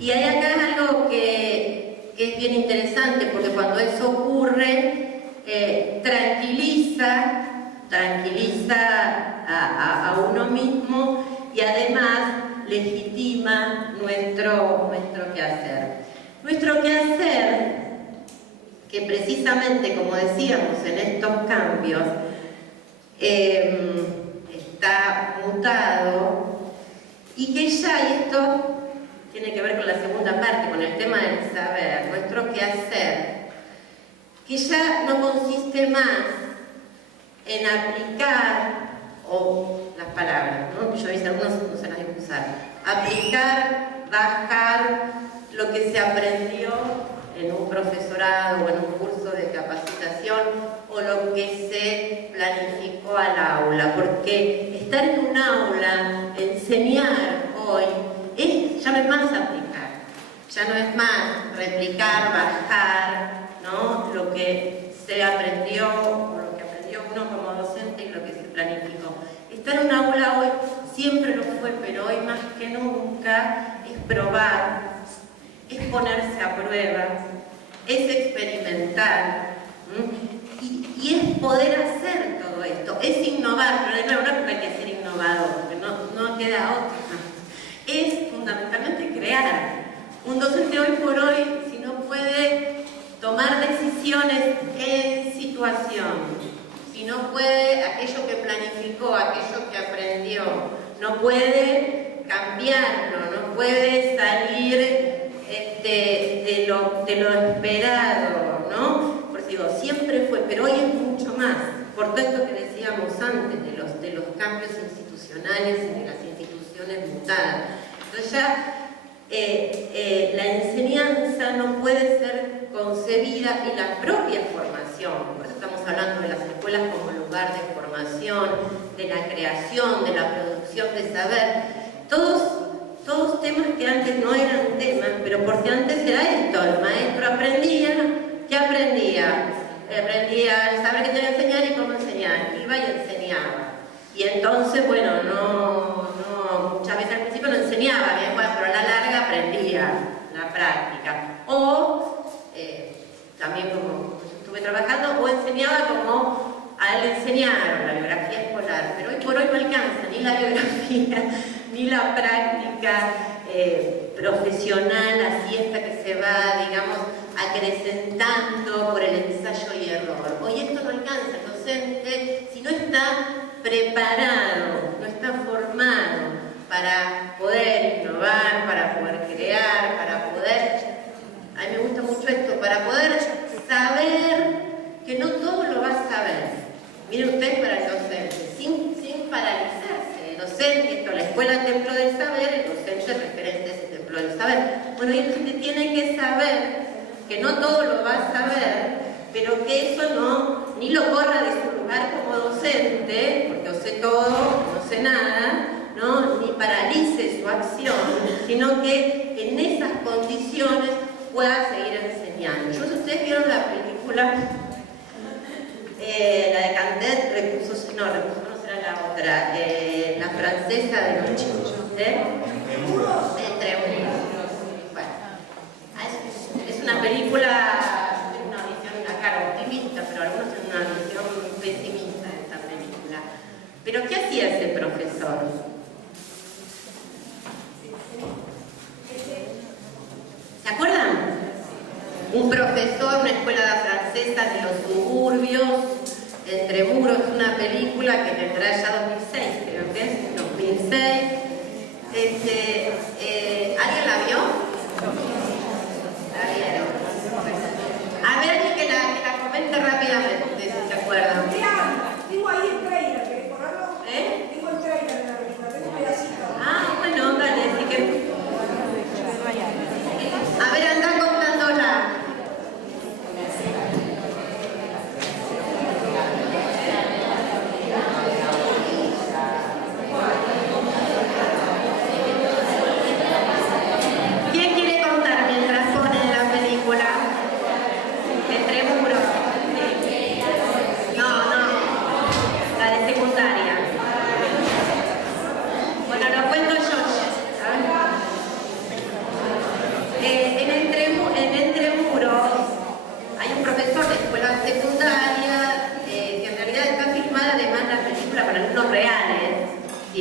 Y hay acá algo que es bien interesante, porque cuando eso ocurre, tranquiliza a uno mismo y además legitima nuestro quehacer. Nuestro quehacer, que precisamente, como decíamos, en estos cambios, está mutado, y que ya, y esto tiene que ver con la segunda parte, con el tema del saber, nuestro quehacer, que ya no consiste más en aplicar, o las palabras, ¿no? Yo veces algunos no se las voy a usar, aplicar, bajar lo que se aprendió en un profesorado o en un curso de capacitación, o lo que se planificó al aula, porque estar en un aula, enseñar hoy, ya no es más aplicar, ya no es más replicar, bajar, ¿no? Lo que se aprendió, o lo que aprendió uno como docente y lo que se planificó. Estar en un aula hoy siempre lo fue, pero hoy más que nunca es probar, es ponerse a prueba, es experimentar, y es poder hacer todo esto, es innovar, pero de nuevo no hay que ser innovador, porque no queda otra. Es fundamentalmente crear. Un docente hoy por hoy, si no puede tomar decisiones en situación, si no puede aquello que planificó, aquello que aprendió, no puede cambiarlo, no puede salir de lo esperado, ¿no? Por eso digo, siempre fue, pero hoy es mucho más, por todo esto que decíamos antes, de los cambios institucionales y de las instituciones mutadas. Entonces ya la enseñanza no puede ser concebida, y la propia formación, por eso estamos hablando de las escuelas como lugar de formación, de la creación, de la producción de saber, todos temas que antes no eran temas, pero porque antes era esto, el maestro aprendía, ¿qué aprendía? Aprendía el saber que tenía que enseñar y cómo enseñar, iba y enseñaba. Y entonces, bueno, muchas veces al principio no enseñaba bien, bueno, pero a la larga aprendía la práctica. O, también como yo estuve trabajando, o enseñaba como a él le enseñaron la biografía escolar, pero hoy por hoy no alcanza ni la biografía, ni la práctica profesional, así esta que se va, digamos, acrecentando por el ensayo y error. Hoy esto no alcanza, el docente, si no está preparado, no está formado para poder innovar, para poder crear, para poder, a mí me gusta mucho esto, para poder saber que no todo lo va a saber. Miren ustedes, para el docente, sin paralizarse, el docente, esto, la escuela templo del saber, el docente referente a ese templo del saber. Bueno, y el docente tiene que saber que no todo lo va a saber, pero que eso ni lo corra de su lugar como docente, porque yo sé todo, no sé nada, ¿no? Ni paralice su acción, sino que en esas condiciones pueda seguir enseñando. Yo, si ustedes vieron la película, la de Cantet, recursos no será la otra, la francesa de los chicos, Entre muros. Bueno, es una película, tiene una visión, una cara optimista, pero algunos tienen una visión pesimista de esta película. Pero ¿qué hacía ese profesor? ¿Se acuerdan? Un profesor, una escuela francesa de los suburbios, Entre muros, una película que tendrá ya 2006, creo que es, 2006. ¿Alguien la vio? ¿La vieron? A ver, alguien que la comente rápidamente, si se acuerdan. Tengo ahí el trailer, ¿querés ponerlo? Tengo el trailer de la película, tengo un pedacito. Bueno, dale, así que... A ver, anda contándola. ¿Quién quiere contar mientras pone la película?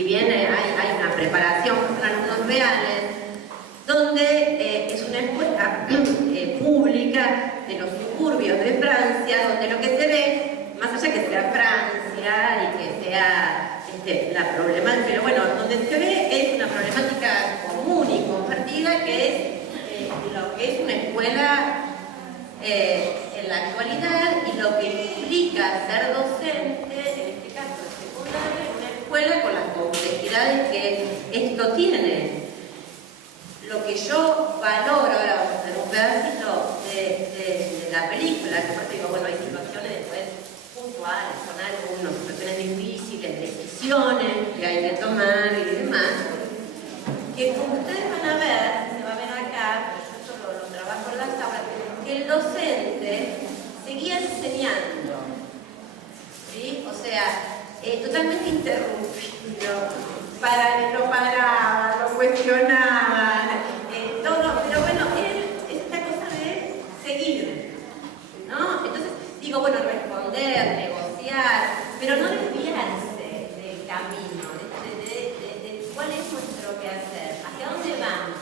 bien hay una preparación con alumnos reales, donde es una escuela pública de los suburbios de Francia, donde lo que se ve, más allá que sea Francia y que sea la problemática, pero bueno, donde se ve es una problemática común y compartida, que es lo que es una escuela en la actualidad y lo que implica ser docente, en este caso de secundaria, en una escuela con las complejidades que esto tiene. Lo que yo valoro, ahora vamos a hacer un pedacito de la película, que aparte digo, bueno, hay situaciones después puntuales, con algunas situaciones difíciles, decisiones que hay que tomar y demás, que como ustedes van a ver, se va a ver acá, pero yo esto lo trabajo en las aulas, que el docente seguía enseñando, ¿sí? O sea, totalmente interrumpido, lo paraba, lo cuestionaba, todo, pero bueno, es esta cosa de seguir, ¿no? Entonces, digo, bueno, responder, negociar, pero no desviarse del camino, de cuál es nuestro quehacer, hacia dónde vamos,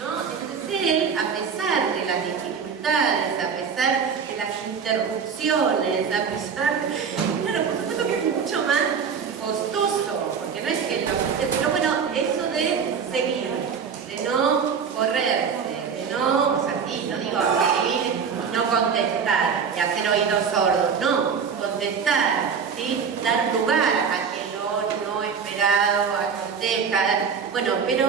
¿no? Entonces él, a pesar de las dificultades, a pesar de las interrupciones, a pesar, claro, por supuesto que es mucho más costoso, porque no es que pero bueno, eso de seguir, de no correrse, de no, o sea, sí, no digo seguir y no contestar, y hacer oídos sordos, no, contestar, ¿sí? Dar lugar a que lo no esperado acontezca, bueno, pero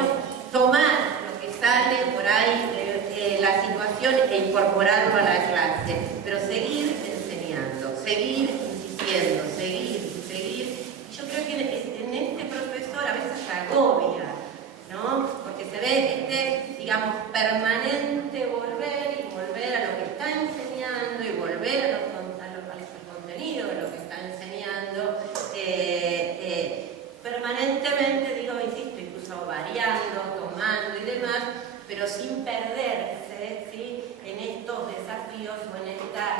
tomar lo que sale por ahí de la situación e incorporarlo a la clase, pero seguir enseñando, seguir insistiendo, seguir. Yo creo que en este profesor a veces se agobia, ¿no? Porque se ve digamos, permanente volver y volver a lo que está enseñando y volver al contenido de lo que está enseñando, permanentemente, digo, insisto, incluso variando, tomando y demás, pero sin perderse, ¿sí? En estos desafíos o en esta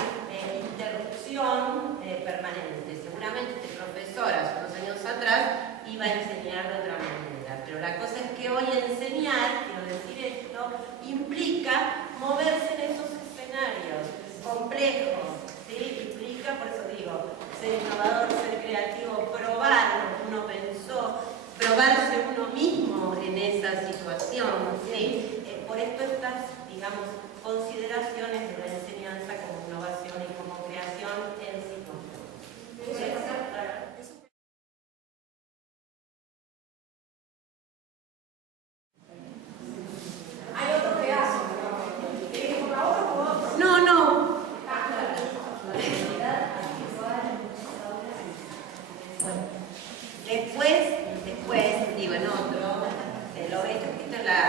interrupción permanente. Seguramente este profesor hace unos años atrás iba a enseñar de otra manera, pero la cosa es que hoy enseñar, quiero decir esto, implica moverse en esos escenarios complejos, ¿sí? Implica, por eso digo, ser innovador, ser creativo, probar lo que uno pensó, probarse uno mismo en esa situación, ¿sí? Por esto estas, digamos, consideraciones de la enseñanza como innovación y como creación en sí misma. Hay otro pedazo, ¿querés por la otra o por otro? No. Después, digo, en otro, lo he escrito en la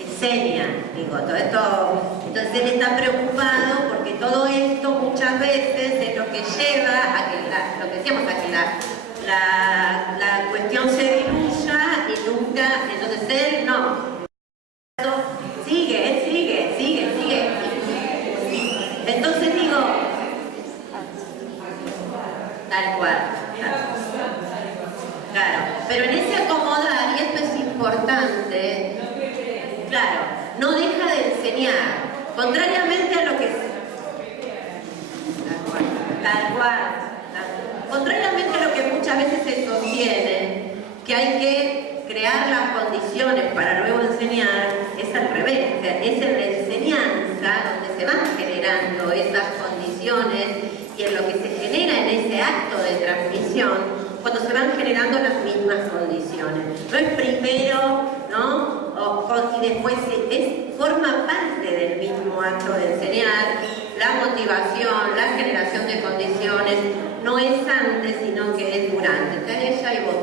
enseña, digo, todo esto, entonces él está preocupado porque todo esto muchas veces es lo que lleva a que lo que decíamos, a que la cuestión se diluya y nunca, entonces él no. Sigue. Entonces digo, tal cual. Claro, pero en ese acomodar, y esto es importante, claro, no deja de enseñar, contrariamente a lo que... Tal cual. Contrariamente a lo que muchas veces se sostiene, que hay que crear las condiciones para luego enseñar, es al revés, o sea, es en la enseñanza donde se van generando esas condiciones y en lo que se genera en ese acto de transmisión, cuando se van generando las mismas condiciones. No es primero, ¿no? Y después forma parte del mismo acto de enseñar, la motivación, la generación de condiciones, no es antes, sino que es durante. Entonces ella y vos.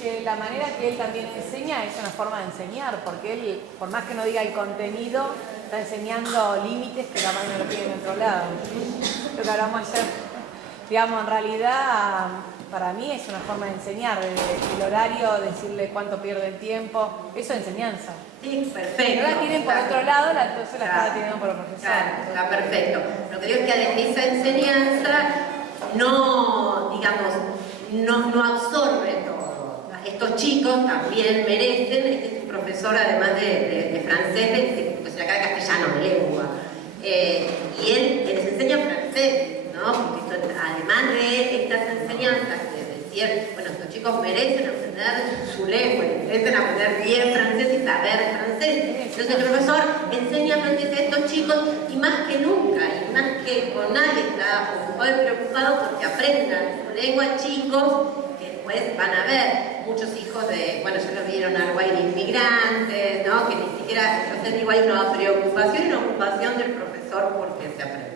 Que la manera que él también enseña es una forma de enseñar, porque él, por más que no diga el contenido, está enseñando límites que capaz no lo tiene en otro lado. Lo que hablamos ayer, digamos, en realidad, para mí es una forma de enseñar, el horario, decirle cuánto pierde el tiempo, eso es enseñanza. Sí, perfecto. No la tienen por otro lado, entonces la está teniendo por el profesor. Claro, está perfecto. Lo que digo es que esa enseñanza no, digamos, no absorbe todo. estos chicos también merecen. Este es un profesor además de francés, pues acá de castellano, de lengua, y él les enseña francés, ¿no? Porque esto, además de estas enseñanzas de decir, bueno, estos chicos merecen aprender su lengua, merecen aprender bien francés y saber francés. Entonces el profesor enseña francés a estos chicos y más que nunca, y más que con nadie está ocupado y preocupado porque aprendan su lengua, chicos, que después van a ver muchos hijos de, bueno, ya lo vieron algo ahí de inmigrantes, ¿no? Que ni siquiera, entonces digo, hay una preocupación y una ocupación del profesor porque se aprende.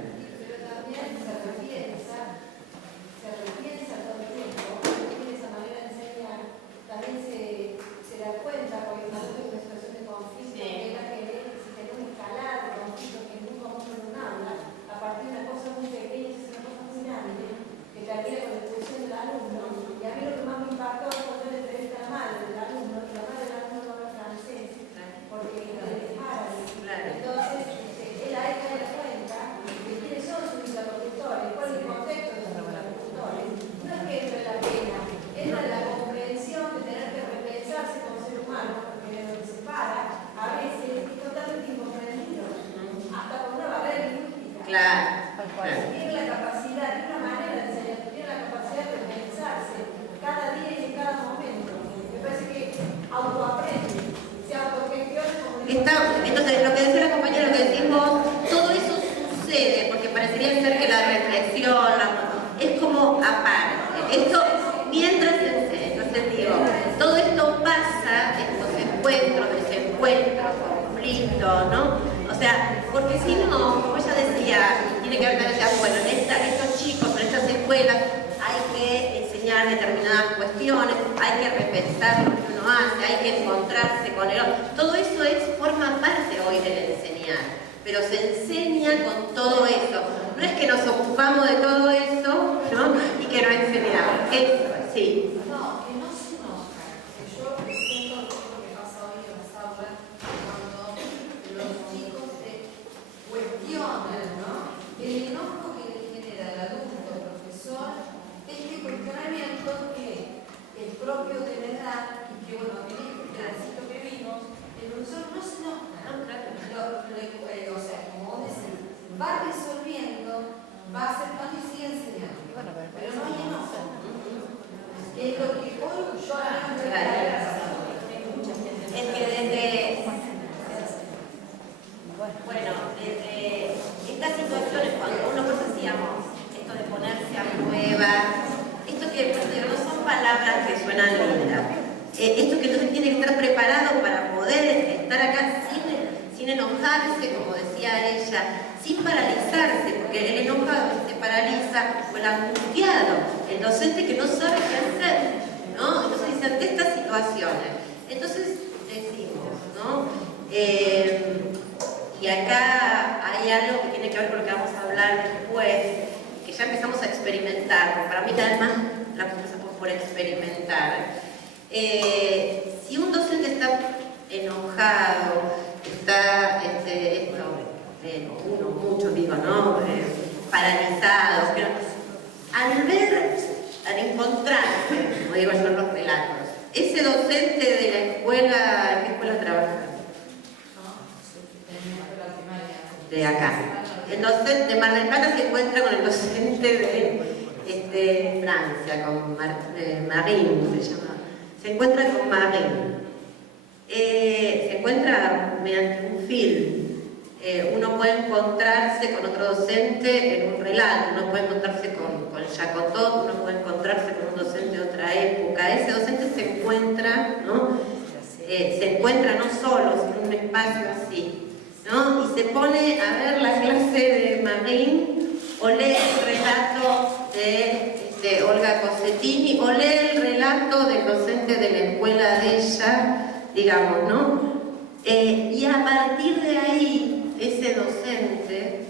Entonces, lo que decía la compañera, lo que decimos, todo eso sucede, porque parecería ser que la reflexión es como aparte. Esto, mientras enseño, digo, todo esto pasa, estos encuentros, desencuentros, conflictos, ¿no? O sea, porque si no, como ella decía, tiene que ver con ella, bueno, en estos chicos, en estas escuelas, hay que enseñar determinadas cuestiones, hay que repensar lo que uno hace, hay que encontrarse con el otro. Todo eso forma parte hoy del enseñar, pero se enseña con todo eso. No es que nos ocupamos de todo eso, ¿no? Y que no enseñamos. Eso, sí. No, que no se enoja. Yo siento lo que pasa hoy en las aulas cuando los chicos se cuestionan, ¿no? El enojo que le genera al adulto profesor, este cuestionamiento que el propio de la edad, y que bueno, en este pedacito que vimos, el profesor no se enoja. O sea, como vos decís, va resolviendo, va aceptando y sigue enseñando. Pero no hay enojo. Es lo que hoy yo hago de la razón. Es que desde estas situaciones, cuando uno pues hacíamos esto de ponerse a prueba, esto que no son palabras que suenan lindas, esto que entonces tiene que estar preparado para poder estar acá sin enojarse, como decía ella, sin paralizarse, porque el enojado se paraliza, o el angustiado, el docente que no sabe qué hacer, ¿no? Entonces dice, ante estas situaciones, entonces decimos, ¿no? Y acá hay algo que tiene que ver con lo que vamos a hablar después, que ya empezamos a experimentar, porque para mí además la empezamos por experimentar. Si un docente está enojado, está, muchos digo, ¿no? Paralizados, pero al encontrarse, como digo yo en los relatos, ese docente de la escuela, ¿en qué escuela trabaja? De acá. El docente de Mar del Plata se encuentra con el docente de Francia, con Marín se llama. Se encuentra con Marín. Se encuentra mediante un film. Uno puede encontrarse con otro docente en un relato, uno puede encontrarse con Jacotot, uno puede encontrarse con un docente de otra época. Ese docente se encuentra, ¿no? Se encuentra no solo, sino en un espacio así, ¿no? Y se pone a ver la clase de Marín, o lee el relato de Olga Cossettini, o lee el relato del docente de la escuela de ella, digamos, ¿no? Y a partir de ahí, ese docente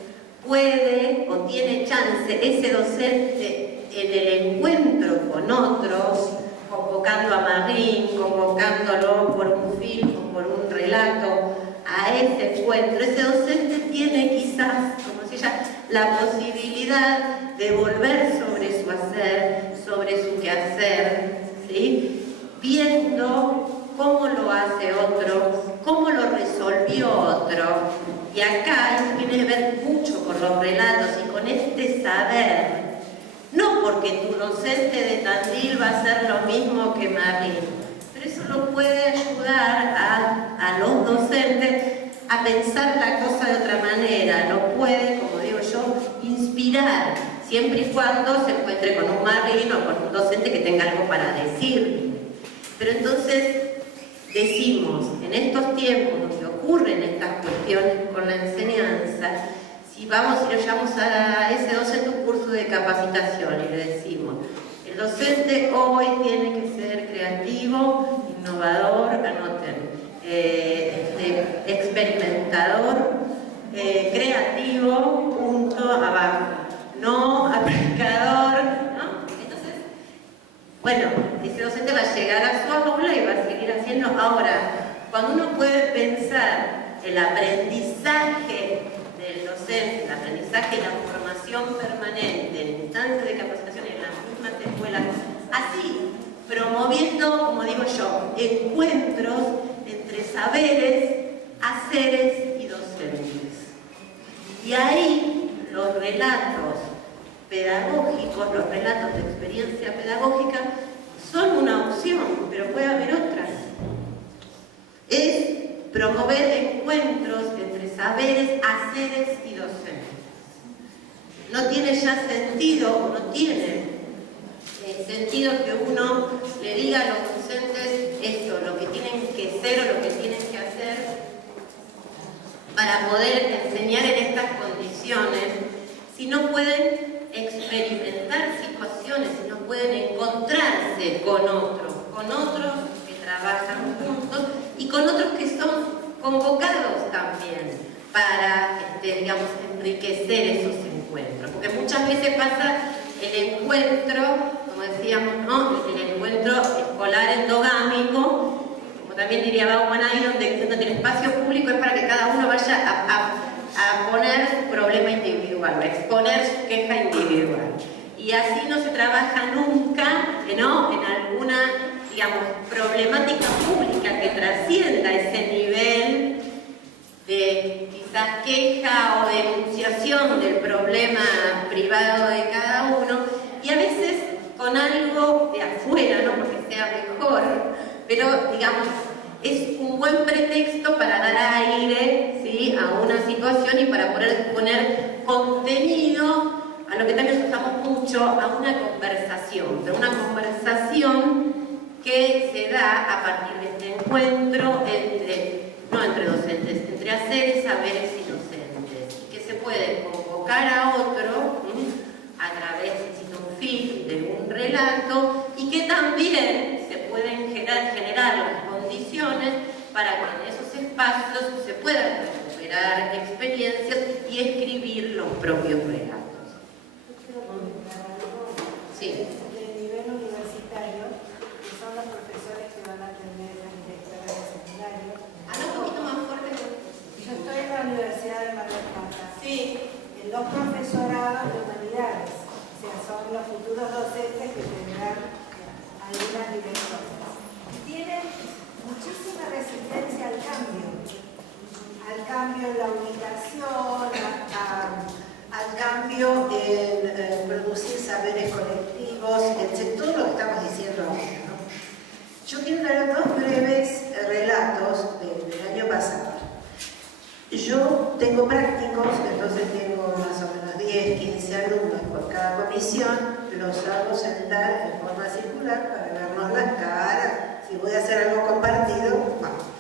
puede o tiene chance, ese docente en el encuentro con otros, convocando a Marín, convocándolo por un film o por un relato, a ese encuentro, ese docente tiene quizás, como si ya, la posibilidad de volver sobre su hacer, sobre su quehacer, ¿sí? viendo cómo lo hace otro, cómo lo resolvió otro. Y acá esto tiene que ver mucho con los relatos y con este saber. No porque tu docente de Tandil va a hacer lo mismo que Marín, pero eso lo puede ayudar a los docentes a pensar la cosa de otra manera, lo puede, como digo yo, inspirar, siempre y cuando se encuentre con un Marín o con un docente que tenga algo para decir. Pero entonces decimos, en estos tiempos donde ocurren estas cuestiones con la enseñanza, si vamos y le llevamos a ese docente un curso de capacitación y le decimos, el docente hoy tiene que ser creativo, innovador, anoten, experimentador, creativo, punto abajo, no aplicador, ¿no? Entonces, bueno, ese docente va a llegar a su aula y va a seguir haciendo. Ahora, cuando uno puede pensar el aprendizaje del docente, el aprendizaje y la formación permanente en instancias de capacitación en las mismas escuelas, así, promoviendo, como digo yo, encuentros entre saberes, haceres y docentes. Y ahí los relatos pedagógicos, los relatos de experiencia pedagógica, son una opción, pero puede haber otras. Es promover encuentros entre saberes, haceres y docentes. No tiene ya sentido, no tiene sentido que uno le diga a los docentes esto, lo que tienen que ser o lo que tienen que hacer para poder enseñar en estas condiciones, si no pueden experimentar situaciones, si no pueden encontrarse con otros que trabajan juntos y con otros que son convocados también para, digamos, enriquecer esos encuentros. Porque muchas veces pasa el encuentro, como decíamos, ¿no? El encuentro escolar endogámico, como también diría Bauman ahí, donde el espacio público es para que cada uno vaya a poner su problema individual, a exponer su queja individual. Y así no se trabaja nunca, ¿no?, en alguna, digamos, problemática pública que trascienda ese nivel de quizás queja o denunciación del problema privado de cada uno, y a veces con algo de afuera, no porque sea mejor, pero digamos, es un buen pretexto para dar aire, ¿sí?, a una situación y para poner contenido a lo que también usamos mucho, a una conversación, pero una conversación que se da a partir de este encuentro no entre docentes, entre haceres, saberes y docentes, y que se puede convocar a otro a través de un film, de un relato, y que también se pueden generar las condiciones para que en esos espacios se puedan recuperar experiencias y escribir los propios relatos. Sí. Del nivel universitario, que son los profesores que van a atender la directora de secundario. Habla un poquito más fuerte. Yo estoy en la Universidad de Mar del Plata. Sí. En los profesorados de humanidades. O sea, son los futuros docentes que tendrán algunas directoras. Tienen muchísima resistencia al cambio en la ubicación, al cambio en producir saberes colectivos, etc. Todo lo que estamos diciendo ahora, ¿no? Yo quiero dar dos breves relatos del año pasado. Yo tengo prácticos, entonces tengo más o menos 10, 15 alumnos por cada comisión, los hago sentar en forma circular para vernos las caras, si voy a hacer algo compartido, bueno.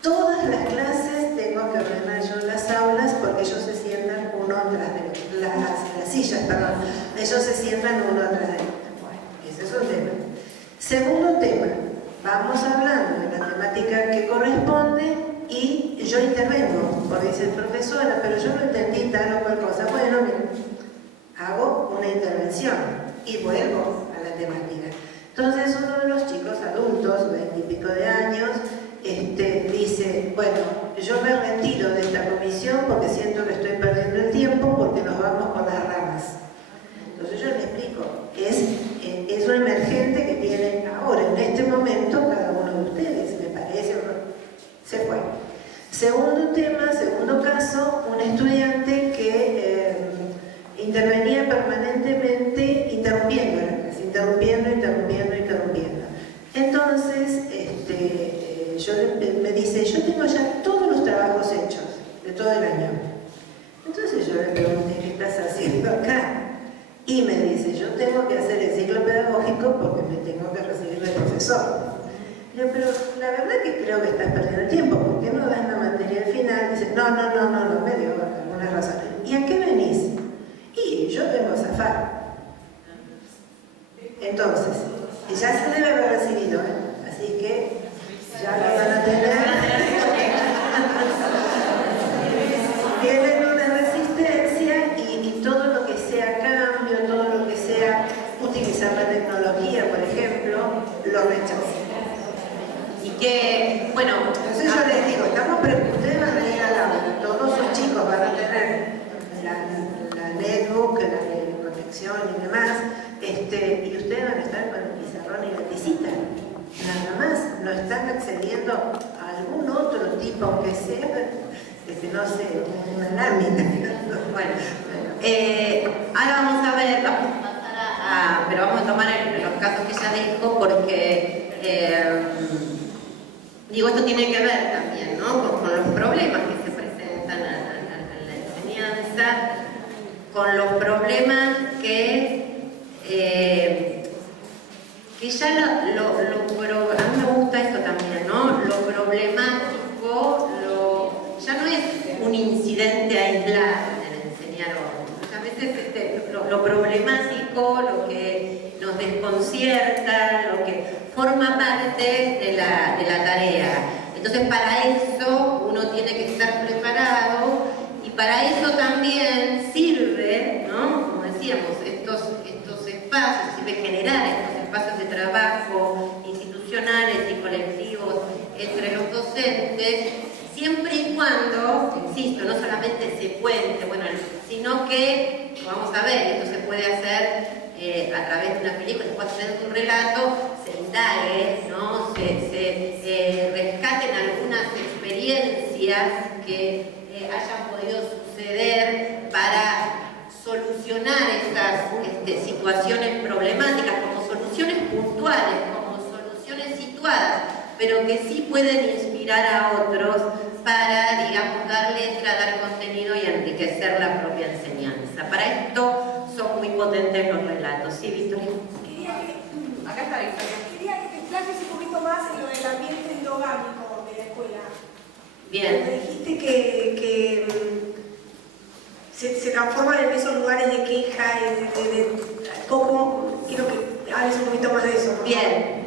Todas las clases tengo que ordenar yo las aulas porque ellos se sientan uno tras de las sillas, perdón, ellos se sientan uno tras de otro. Bueno, ese es un tema. Segundo tema, vamos hablando de la temática que corresponde y yo intervengo, porque dice profesora, pero yo no entendí tal o cual cosa. Bueno, mira, hago una intervención y vuelvo a la temática. Entonces uno de los chicos adultos, 20 y pico de años, dice, bueno, yo me retiro de esta comisión porque siento que estoy perdiendo el tiempo porque nos vamos por las ramas. Entonces yo le explico, es un emergente que tienen ahora, en este momento, y me dice, yo tengo que hacer el ciclo pedagógico porque me tengo que recibir de profesor. Le digo, pero la verdad que creo que estás perdiendo el tiempo, ¿por qué no das la materia al final? Dice, no, me dio alguna razón. ¿Y a qué venís? Y yo vengo a zafar. Entonces, y ya se debe haber recibido, así que ya lo van a tener. Tienen una resistencia y todo lo que sea cambio, todo lo que sea utilizar la tecnología, por ejemplo, lo rechazan. Y que, bueno, entonces yo les digo, ustedes van a venir al aula, todos sus chicos van a tener la netbook, la de conexión y demás, y ustedes van a estar con el pizarrón y la tisita, nada más, no están accediendo a algún otro tipo, aunque sea, no sé, una lámina. Bueno, ahora vamos a ver, vamos a pasar pero vamos a tomar los casos que ella dijo porque, digo, esto tiene que ver también, ¿no? Con los problemas que se presentan a la enseñanza, con los problemas que ya a mí me gusta esto también, ¿no? Lo problemático, ya no es un incidente aislado en el enseñar hoy. Muchas veces lo problemático, lo que nos desconcierta, lo que forma parte de la tarea. Entonces para eso uno tiene que estar preparado y para eso también sirve, ¿no? Como decíamos, estos espacios, sirve generar estos espacios de trabajo institucionales y colectivos entre los docentes, siempre y cuando, insisto, no solamente se cuente, bueno, sino que, vamos a ver, esto se puede hacer a través de una película, se puede hacer un relato, se indague, ¿no? se rescaten algunas experiencias que hayan podido suceder para solucionar estas situaciones problemáticas como soluciones puntuales, como soluciones situadas, pero que sí pueden inspirar a otros para, digamos, dar letra, dar contenido y enriquecer la propia enseñanza. Para esto son muy potentes los relatos. ¿Sí, Victoria? Acá está Victoria. Quería que te expliques un poquito más en lo del ambiente endogámico de la escuela. Bien. Me dijiste que se transforman en esos lugares de queja y de poco. Quiero que hables un poquito más de eso, ¿no? Bien.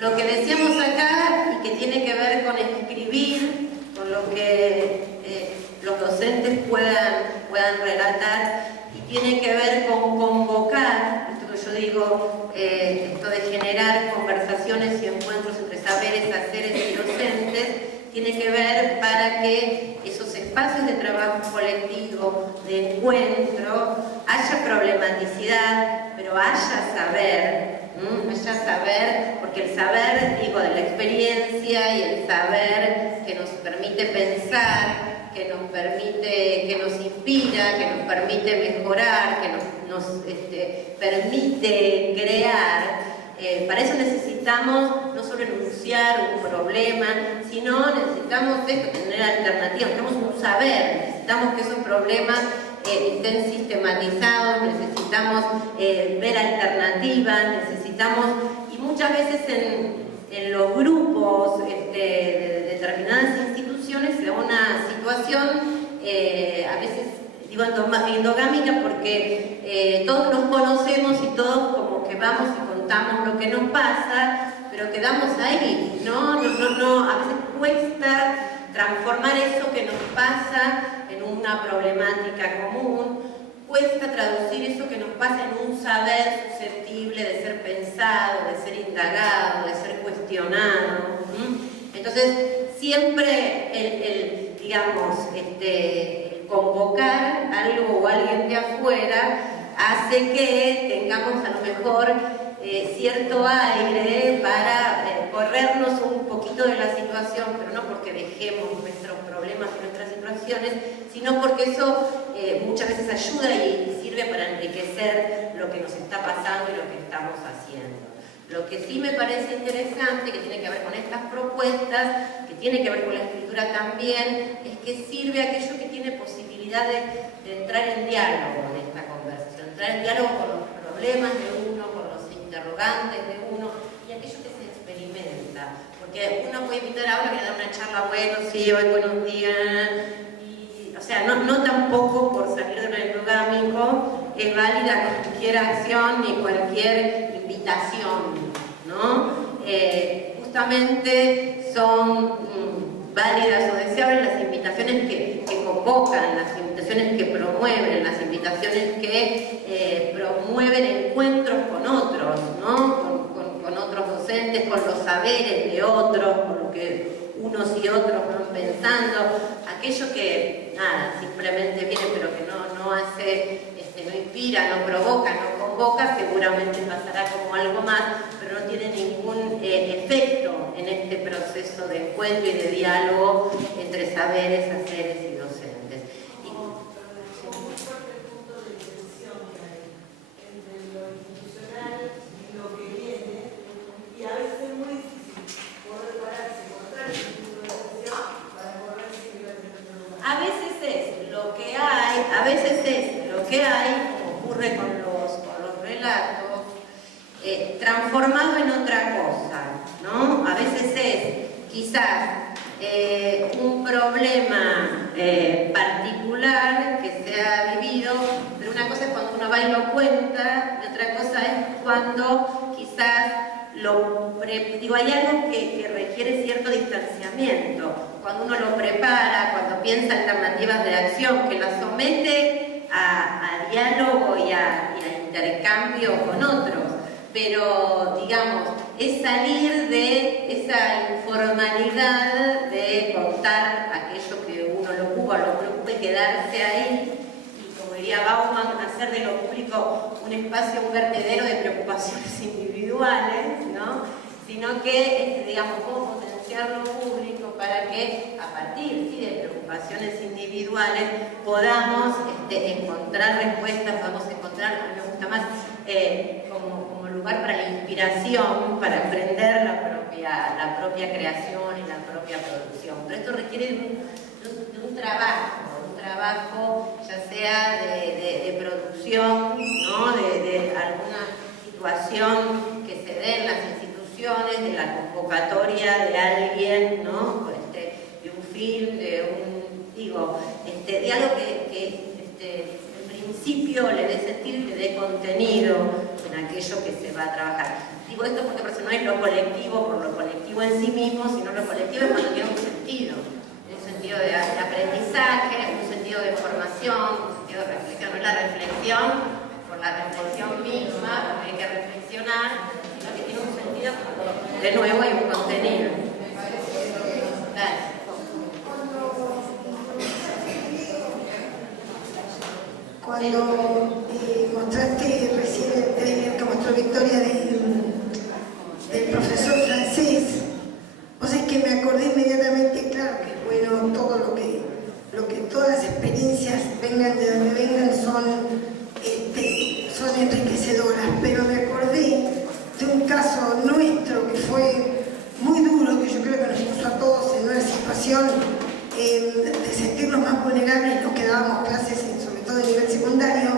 Lo que decíamos acá y que tiene que ver con escribir, con lo que los docentes puedan relatar, y tiene que ver con convocar, esto que yo digo, esto de generar conversaciones y encuentros entre saberes, haceres y docentes, tiene que ver para que esos espacios de trabajo colectivo, de encuentro, haya problematicidad, pero haya saber, porque el saber, digo, de la experiencia y el saber que nos permite pensar, que nos inspira, que nos permite mejorar, que nos permite crear. Para eso necesitamos no solo enunciar un problema, sino necesitamos tener alternativas, necesitamos un saber, necesitamos que esos problemas estén sistematizados, necesitamos ver alternativas, necesitamos, y muchas veces en los grupos de determinadas instituciones se da una situación, a veces digo endogámica porque todos nos conocemos y todos como que vamos y contamos lo que nos pasa, pero quedamos ahí, ¿no? A veces cuesta transformar eso que nos pasa en una problemática común, cuesta traducir eso que nos pasa en un saber susceptible de ser pensado, de ser indagado, de ser cuestionado. Entonces, siempre el convocar algo o alguien de afuera hace que tengamos a lo mejor cierto aire para corrernos un poquito de la situación, pero no porque dejemos nuestros problemas y nuestras situaciones, sino porque eso muchas veces ayuda y sirve para enriquecer lo que nos está pasando y lo que estamos haciendo. Lo que sí me parece interesante, que tiene que ver con estas propuestas, que tiene que ver con la escritura también, es que sirve a aquello que tiene posibilidad de entrar en diálogo en esta conversación. problemas de uno, con los interrogantes de uno y aquello que se experimenta. Porque uno puede invitar a uno que le da una charla, bueno, sí, hoy buenos días, y, o sea, no tampoco por salir del endogámico es válida cualquier acción ni cualquier invitación, ¿no? Justamente son válidas o deseables las invitaciones que convocan, las invitaciones que promueven, las invitaciones que promueven encuentros con otros, ¿no? Con otros docentes, con los saberes de otros, con lo que unos y otros van pensando, aquello que, nada, simplemente viene pero que no hace, no inspira, no provoca, no convoca, seguramente pasará como algo más, pero no tiene ningún efecto en este proceso de encuentro y de diálogo entre saberes, haceres y docentes. Como muy fuerte el punto de tensión que hay entre lo institucional y lo que viene, y a veces es muy difícil poder pararse, encontrar ese punto de tensión para poder seguir en otro lugar. A veces es lo que hay, como ocurre con los relatos, transformado en otra cosa, ¿no? A veces es quizás un problema particular que se ha vivido, pero una cosa es cuando uno va y lo cuenta, y otra cosa es cuando quizás hay algo que requiere cierto distanciamiento, cuando uno lo prepara, cuando piensa alternativas de acción, que la somete a diálogo y a intercambio con otros, pero digamos, es salir de esa informalidad de contar aquello que uno lo ocupa, lo preocupa y quedarse ahí, y como diría Bauman, hacer de lo público un espacio, un vertedero de preocupaciones individuales, ¿no? Sino que, digamos, cómo potenciar lo público para que a partir de preocupaciones individuales podamos encontrar respuestas, podamos encontrar, a mí me gusta más, como lugar para la inspiración, para emprender la propia creación y la propia producción. Pero esto requiere de un trabajo, ya sea de producción, ¿no? de alguna situación que se dé en las instituciones, de la convocatoria de alguien, ¿no? De un film, de algo que en principio le dé sentido y le dé contenido en aquello que se va a trabajar. Digo esto porque por eso no es lo colectivo por lo colectivo en sí mismo, sino lo colectivo es cuando tiene un sentido de aprendizaje, un sentido de formación, un sentido de reflexión. No es la reflexión por la reflexión misma, porque hay que reflexionar, sino que tiene un sentido, de nuevo hay un contenido. Dale. Cuando mostraste recién el trailer que mostró Victoria del profesor francés, o sea, es que me acordé inmediatamente, claro, que bueno, todo lo que todas las experiencias, vengan de donde vengan, son enriquecedoras, pero me acordé de un caso nuestro que fue muy duro, que yo creo que nos puso a todos en una situación de sentirnos más vulnerables los que dábamos clases, sobre todo a nivel secundario,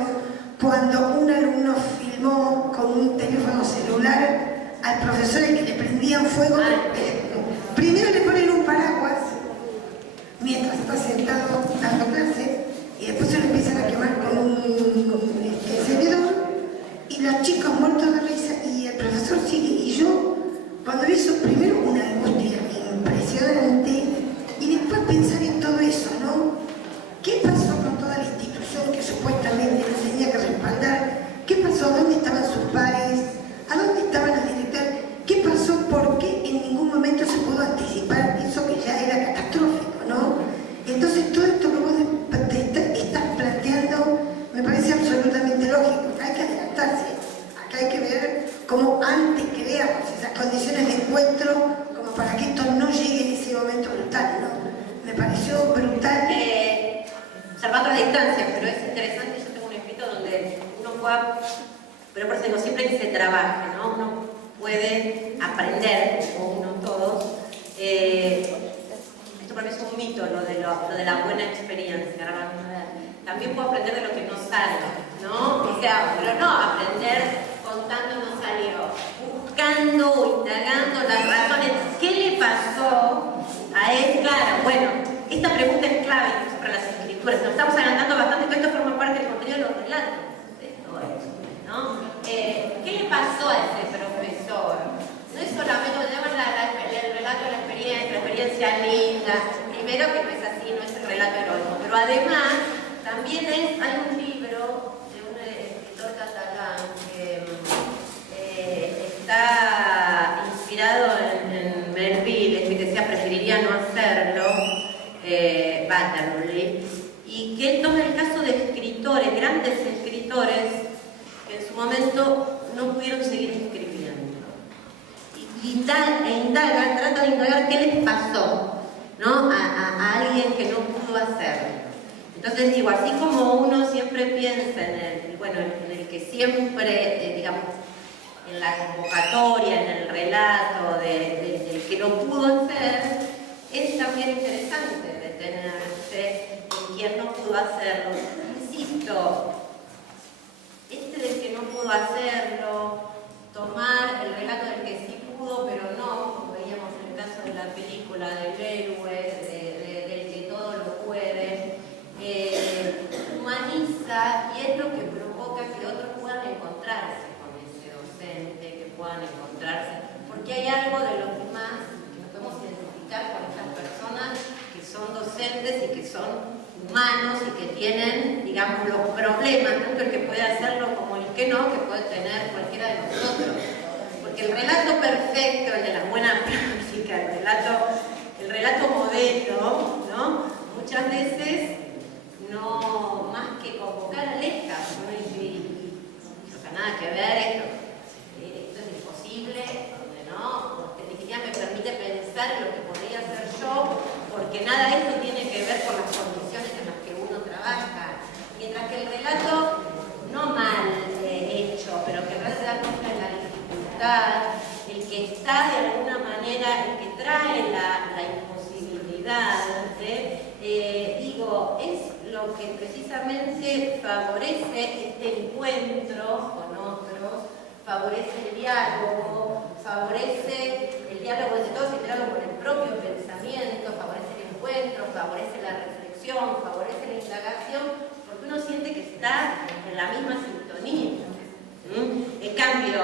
cuando un alumno filmó con un teléfono celular al profesor que le prendían fuego. Primero le ponen un paraguas mientras está sentado dando clases y después se lo empiezan a quemar con un encendedor y los chicos muertos de risa y el profesor sigue. Y yo, cuando vi eso, primero una angustia impresionante y después pensar en todo eso, ¿no? ¿Qué pasó con toda la institución que supuestamente nos tenía que respaldar? ¿Qué pasó? ¿Dónde estaban sus pares? ¿A dónde estaban los directores? ¿Qué pasó? ¿Por qué en ningún momento se pudo anticipar eso que ya era catastrófico, ¿no? Entonces todo esto que vos te estás planteando me parece absolutamente lógico. Acá hay que adelantarse, acá hay que ver cómo antes creamos esas condiciones de encuentro como para que esto no llegue en ese momento brutal, ¿no? Me pareció brutal. Salvando las distancias, pero es interesante, yo tengo un escrito donde uno pueda, pero por eso digo, siempre que se trabaje, ¿no? Uno puede aprender, como uno todos, esto para mí es un mito, lo de la buena experiencia, también puedo aprender de lo que no sale, ¿no? sea, pero no aprender contando no salió, buscando, indagando las razones. ¿Qué le pasó a él? Claro, bueno, esta pregunta es clave incluso para las escrituras. Nos estamos adelantando bastante, que esto forma parte del contenido de los relatos, ¿no? ¿Qué le pasó a ese profesor? No es solamente el relato de la experiencia linda, primero que no es así, no es el relato heroico, pero además también hay un libro de un escritor catalán que está inspirado en Melville, que decía preferiría no hacerlo, Butterly, y que él toma el caso de escritores, grandes escritores, que en su momento no pudieron seguir escribiendo. Trata de indagar qué les pasó, ¿no? a alguien que no pudo hacerlo. Entonces digo, así como uno siempre piensa en el que siempre, digamos, en la convocatoria, en el relato del que no pudo hacer, es también interesante detenerse en quien no pudo hacerlo. Insisto, del que no pudo hacerlo, tomar el relato del que sí pudo, pero no, como veíamos en el caso de la película del héroe, del que todo lo puede, humaniza y es lo que provoca que otros puedan encontrarse con ese docente, que puedan encontrarse, porque hay algo de los demás que nos podemos identificar con estas personas que son docentes y que son humanos y que tienen, digamos, los problemas, tanto el que puede hacerlo como el que no, que puede tener cualquiera de nosotros. Porque el relato perfecto, el de la buena práctica, el relato modelo, ¿no? Muchas veces no más que convocar alertas, ¿no? O sea, nada que ver esto es imposible, donde no, porque ni siquiera me permite pensar en lo que podría hacer yo, porque nada de esto tiene que ver con las condiciones en las que uno trabaja. Mientras que el relato, no mal hecho, pero que en realidad se da cuenta de la dificultad, el que está de alguna manera, el que trae la imposibilidad, digo, es lo que precisamente favorece este encuentro con otros, favorece el diálogo entre todos y el diálogo con el propio pensamiento, favorece el encuentro, favorece la reflexión, favorece la indagación, porque uno siente que está en la misma sintonía. En cambio,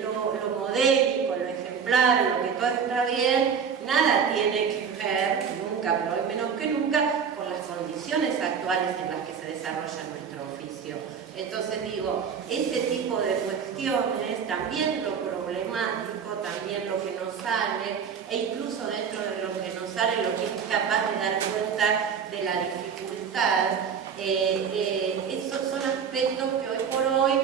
lo modélico, lo ejemplar, lo que todo está bien, nada tiene que ver, nunca, pero hoy menos que nunca, con las condiciones actuales en las que se desarrolla nuestro oficio. Entonces digo, ese tipo de cuestiones, también lo problemático, también lo que nos sale, e incluso dentro de lo que nos sale, lo que es capaz de dar cuenta de la dificultad, esos son aspectos que hoy por hoy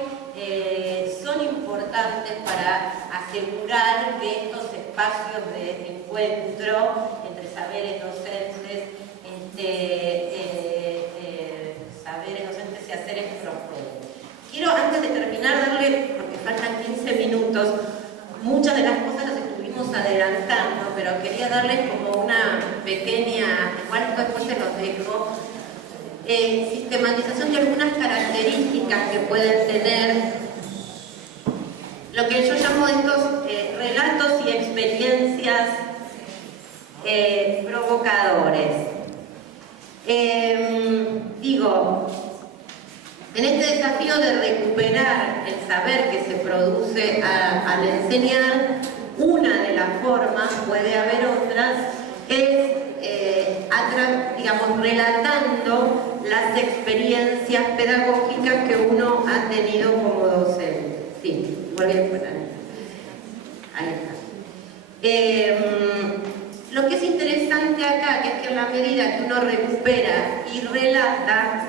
son importantes para asegurar que estos espacios de encuentro entre saberes docentes, y haceres profundos. Quiero, antes de terminar, darle, porque faltan 15 minutos, muchas de las cosas las estuvimos adelantando, pero quería darles como una pequeña, igual después se los dejo, sistematización de algunas características que pueden tener lo que yo llamo estos relatos y experiencias provocadores. Digo, en este desafío de recuperar el saber que se produce al enseñar, una de las formas, puede haber otras, es digamos, relatando las experiencias pedagógicas que uno ha tenido como docente. Sí, muy bien, pues, ahí está. Lo que es interesante acá, que es que en la medida que uno recupera y relata,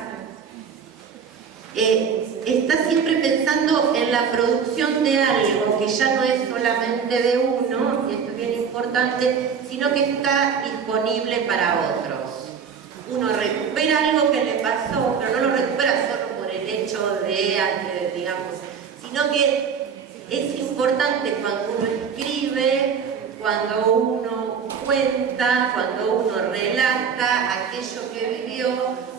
está siempre pensando en la producción de algo que ya no es solamente de uno, y esto es bien importante, sino que está disponible para otros. Uno recupera algo que le pasó, pero no lo recupera solo por el hecho de, digamos, sino que es importante cuando uno escribe, cuando uno cuenta, cuando uno relata aquello que vivió,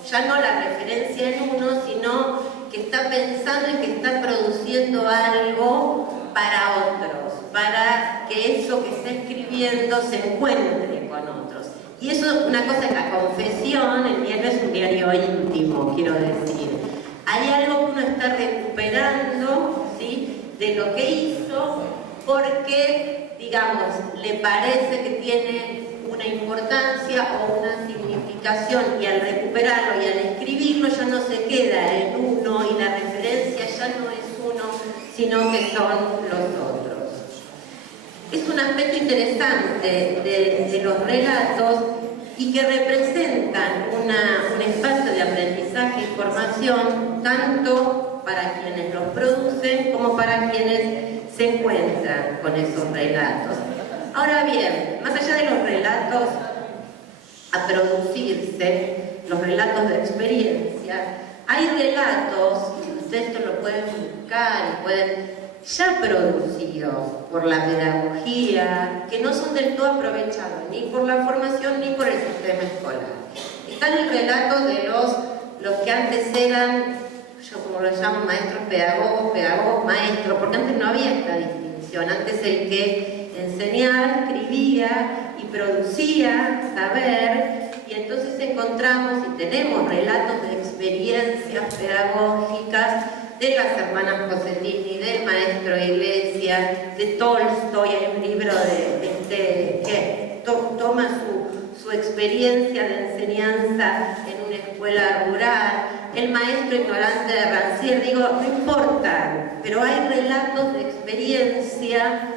ya no la referencia en uno, sino que está pensando y que está produciendo algo para otros, para que eso que está escribiendo se encuentre con otros. Y eso, una cosa es la confesión, el diario es un diario íntimo, quiero decir. Hay algo que uno está recuperando, ¿sí?, de lo que hizo, porque, digamos, le parece que tiene una importancia o una significación, y al recuperarlo y al escribirlo ya no se queda en uno y la referencia ya no es uno, sino que son los otros. Es un aspecto interesante de los relatos y que representan un espacio de aprendizaje y formación tanto para quienes los producen como para quienes se encuentran con esos relatos. Ahora bien, más allá de los relatos a producirse, los relatos de experiencia, hay relatos, ustedes esto lo pueden buscar y pueden, ya producidos por la pedagogía, que no son del todo aprovechados ni por la formación ni por el sistema escolar. Están el relato de los que antes eran, yo como lo llamo, maestros pedagogos, maestros, porque antes no había esta distinción. Antes el que enseñaba, escribía y producía saber, y entonces encontramos y tenemos relatos de experiencias pedagógicas de las hermanas Cosentini, del maestro Iglesias, de Tolstoy. Hay un libro que toma su experiencia de enseñanza en una escuela rural, el maestro ignorante de Rancière. Digo, no importa, pero hay relatos de experiencias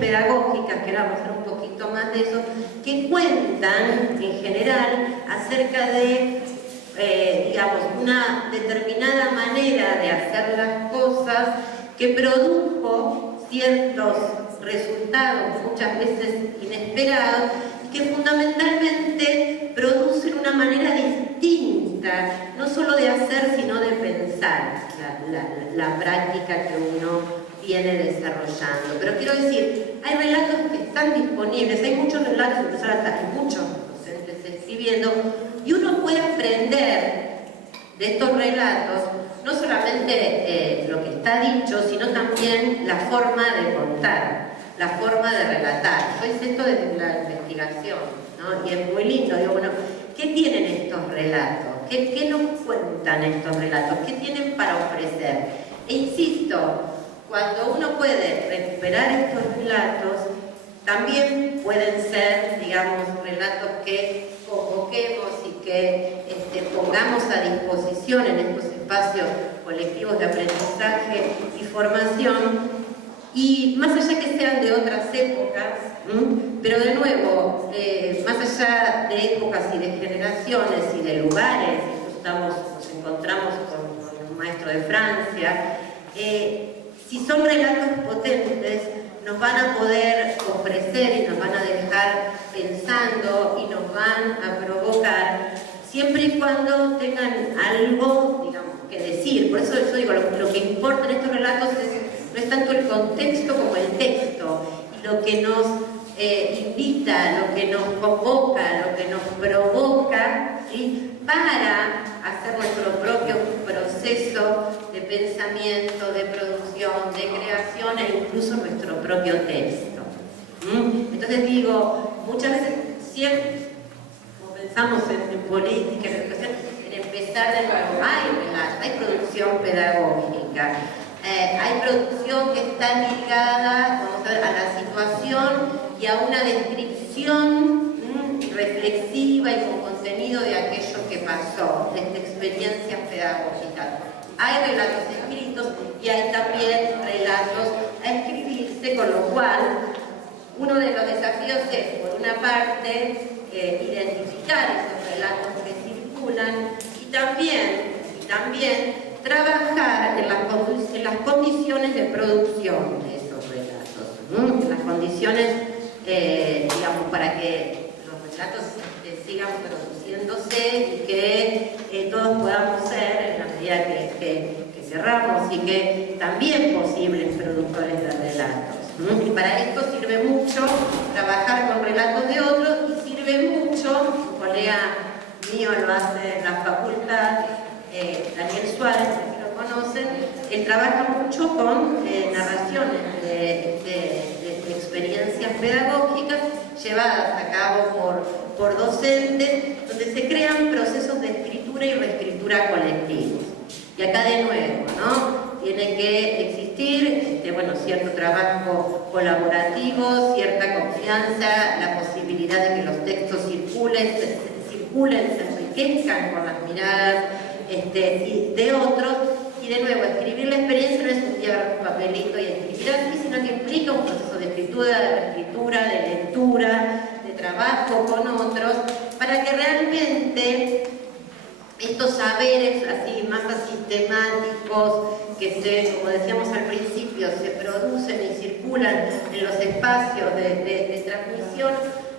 pedagógicas, que vamos a hacer un poquito más de eso, que cuentan en general acerca de digamos, una determinada manera de hacer las cosas que produjo ciertos resultados, muchas veces inesperados, y que fundamentalmente producen una manera distinta, no solo de hacer, sino de pensar la práctica que uno viene desarrollando. Pero quiero decir, hay relatos que están disponibles, hay muchos relatos, hay muchos docentes escribiendo, y uno puede aprender de estos relatos no solamente lo que está dicho, sino también la forma de contar, la forma de relatar. Yo hice esto de la investigación, ¿no? Y es muy lindo. Digo, bueno, ¿qué tienen estos relatos? ¿Qué nos cuentan estos relatos? ¿Qué tienen para ofrecer? E insisto, cuando uno puede recuperar estos relatos, también pueden ser, digamos, relatos que convoquemos y que pongamos a disposición en estos espacios colectivos de aprendizaje y formación, y más allá que sean de otras épocas, pero de nuevo, más allá de épocas y de generaciones y de lugares, nos encontramos con un maestro de Francia, si son relatos potentes, nos van a poder ofrecer y nos van a dejar pensando y nos van a provocar, siempre y cuando tengan algo, digamos, que decir. Por eso yo digo, lo que importa en estos relatos no es tanto el contexto como el texto, y lo que nos invita, lo que nos convoca, lo que nos provoca, ¿sí?, para hacer nuestro propio proceso de pensamiento, de producción, de creación e incluso nuestro propio texto. Entonces digo, muchas veces siempre, como pensamos en política, en educación, en empezar de nuevo, hay producción pedagógica, hay producción que está ligada, vamos a ver, a la situación y a una descripción reflexiva y con contenido de aquello que pasó, de esta experiencia pedagógica. Hay relatos escritos y hay también relatos a escribirse, con lo cual uno de los desafíos es, por una parte, identificar esos relatos que circulan y también trabajar en las condiciones de producción de esos relatos, en las condiciones, digamos, para que los relatos sigan produciéndose y que todos podamos ser, en la medida que cerramos, y que también posibles productores de relatos. Y para esto sirve mucho trabajar con relatos de otros, y sirve mucho, un colega mío lo hace en la facultad, Daniel Suárez, que lo conocen, él trabaja mucho con narraciones de experiencias pedagógicas llevadas a cabo por docentes, donde se crean procesos de escritura y reescritura colectivos. Y acá de nuevo, ¿no? Tiene que existir cierto trabajo colaborativo, cierta confianza, la posibilidad de que los textos circulen, se enriquezcan con las miradas de otros. Y de nuevo, escribir la experiencia no es un llevar un papelito y escribir así, sino que implica un proceso de escritura, de reescritura, de lectura, de trabajo con otros, para que realmente estos saberes así más sistemáticos que como decíamos al principio, se producen y circulan en los espacios de transmisión,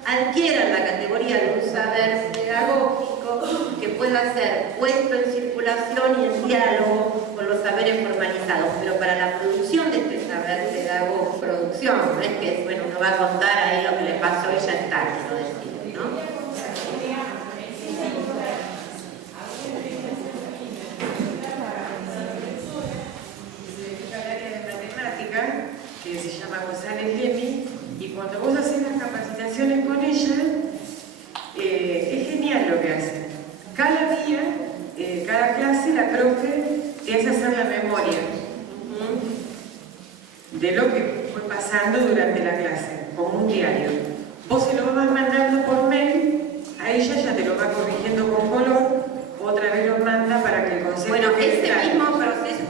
adquieran la categoría de un saber pedagógico que pueda ser puesto en circulación y en diálogo con los saberes formalizados. Pero para la producción de este saber pedagógico, producción, no es que uno va a contar ahí lo que le pasó y ya está, quiero decir, ¿no? Que se llama González Lemi, y cuando vos haces las capacitaciones con ella, es genial lo que hace. Cada día, cada clase, la profe te hace hacer la memoria de lo que fue pasando durante la clase, como un diario. Vos se lo vas mandando por mail, a ella ya te lo va corrigiendo con color, otra vez lo manda para que el concepto... Bueno, este mismo proceso,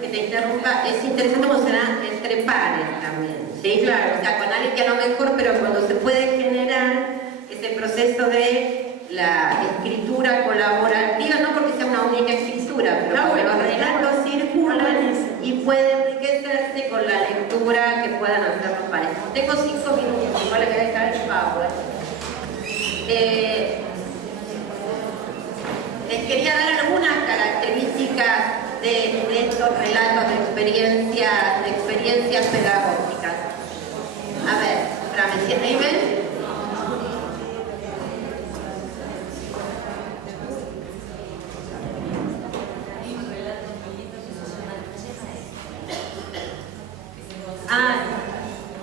que te interrumpa, es interesante cómo se da entre pares también, ¿sí? Claro. O sea, con alguien que a lo mejor, pero cuando se puede generar ese proceso de la escritura colaborativa, no porque sea una única escritura, pero porque los relatos circulan y puede enriquecerse con la lectura que puedan hacer los pares. Tengo 5 minutos, igual les voy a dejar el power. Les quería dar algunas características de estos relatos de experiencias pedagógicas. A ver, ¿me sirven?